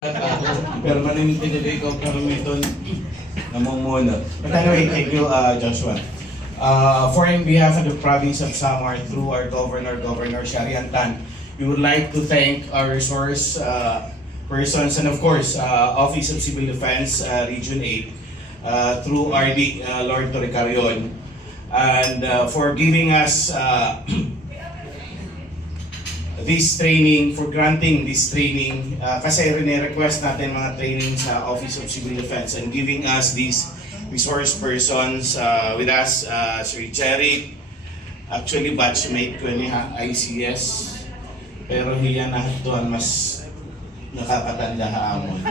Permanente na ikaw permiton namumuno. But anyway, thank you, Joshua. For in behalf of the province of Samar, through our Governor Sharian Tan, we would like to thank our resource persons and of course, Office of Civil Defense, Region 8, through RD Lord Torrecarion, and for giving us this training, for granting this training, kasi rin-request natin mga training sa Office of Civil Defense and giving us these resource persons with us, Sir Jerry, actually batchmate ko niya ICS, pero hiya na doon mas nakakatanda haamon.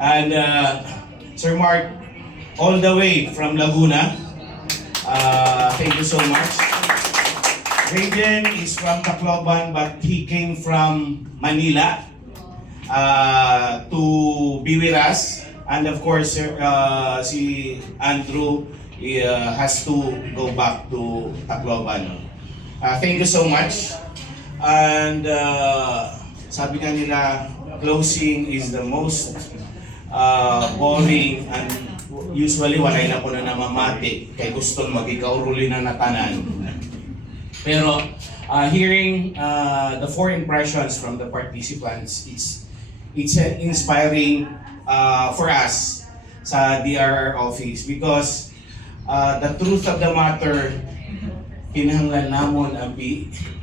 And Sir Mark, all the way from Laguna, thank you so much. Raiden is from Tacloban, but he came from Manila to be with us. And of course, si Andrew has to go back to Tacloban. Thank you so much. And sabi nga nila, closing is the most boring and usually walay na ko na namamati kay gusto magikauruli na natanan. Pero hearing the four impressions from the participants, it's inspiring for us sa DRR office because the truth of the matter, kinahanglan namon ang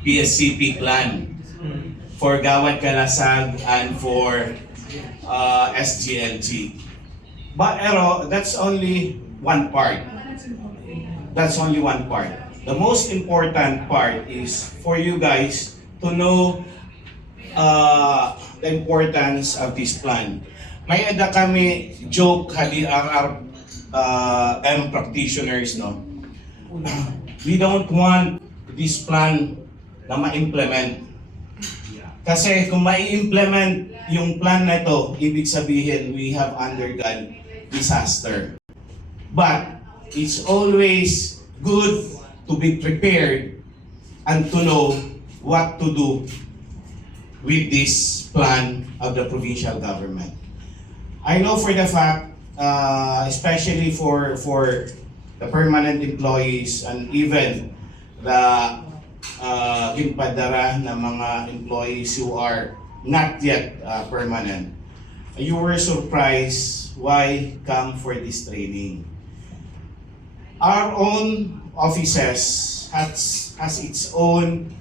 PSCP plan for Gawad Kalasag and for SGLG. But that's only one part. That's only one part. The most important part is for you guys to know the importance of this plan. May ada kami joke hali ang M practitioners, no? We don't want this plan na ma-implement. Kasi kung ma-implement yung plan na ito, ibig sabihin we have undergone disaster. But it's always good to be prepared and to know what to do with this plan of the provincial government. I know for the fact, especially for the permanent employees and even the ginpadara na mga employees who are not yet permanent, you were surprised why come for this training. Our own offices has its own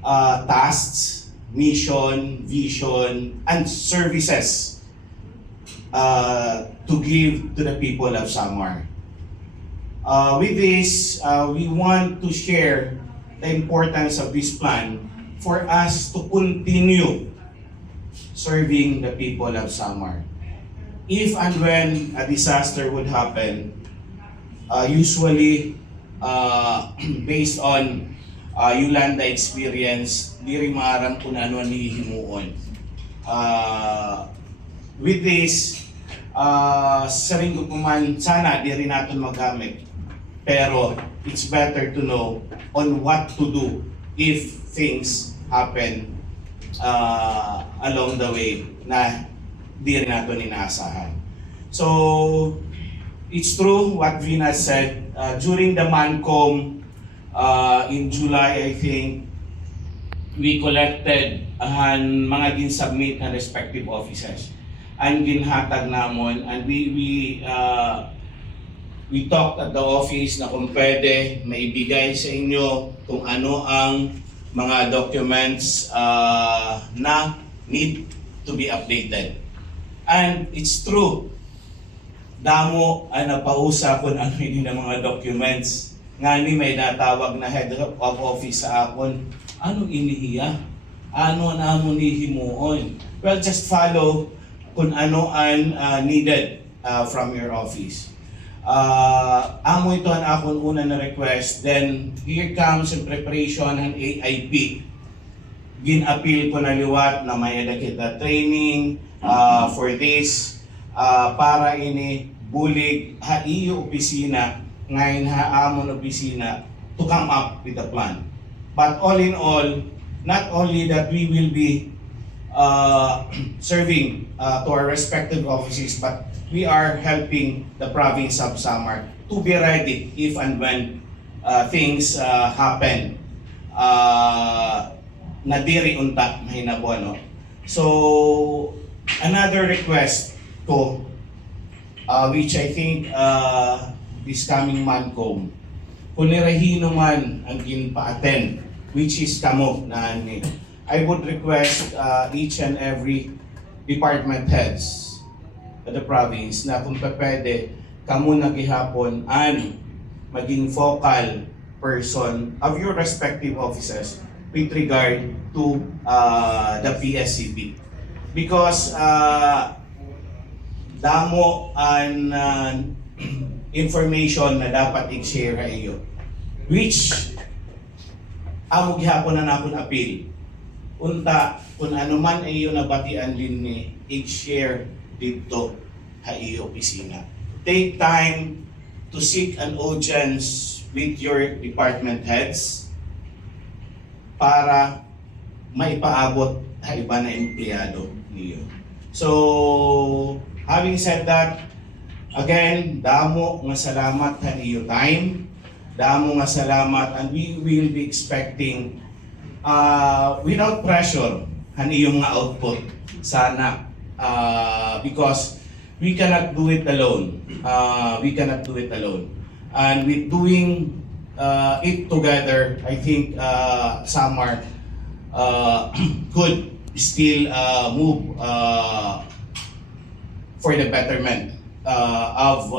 tasks, mission, vision, and services to give to the people of Samar. With this, we want to share the importance of this plan for us to continue serving the people of Samar. If and when a disaster would happen, usually based on Yolanda experience, di rin maaram kung ano ni himuon. With this, sa rin ko puman, sana di rin natin magamit. Pero it's better to know on what to do if things happen along the way na di rin natin inaasahan. So, it's true what Vina said. During the MANCOM in July, I think, we collected mga din-submit na respective offices. Ang ginhatag namon, and we talked at the office na kung pwede maibigay sa inyo kung ano ang mga documents na need to be updated. And it's true, damo ang napausa kung ano yun ng mga documents. Nga ni may natawag na head of office sa akon, ano inihiya? Ano na mo nihimuon? Well, just follow kung ano ang needed from your office. Amo ito ang akong una na request. Then, here comes in preparation ng AIP. Gin-appeal ko na liwat na may kita training for this para ini bulig ha iyo opisina ngayon ha amon opisina to come up with a plan. But all in all, not only that we will be serving to our respective offices, but we are helping the province of Samar to be ready if and when things happen na diri unta na hinabo, no? So another request ko, which I think this coming Mancom, kung nirahino man ang ginpa-attend, which is kamo na ani, I would request each and every department heads of the province na kung pwede, kamo na gihapon an maging focal person of your respective offices with regard to the PSCB. Because damo an information na dapat i-share sa iyo, which amo gihapon na napon appeal. Unta, kung ano man ay iyo nabatian din ni i-share dito sa iyo opisina. Take time to seek an audience with your department heads para maipaabot sa iba na empleyado niyo. So, having said that, again, damo nga salamat sa iyo time. Damo nga salamat, and we will be expecting without pressure ang iyong nga output sana, because we cannot do it alone. We cannot do it alone. And with doing it together, I think Samar could still move for the betterment of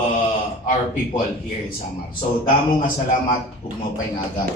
our people here in Samar. So damo nga salamat ug mapay nga agad.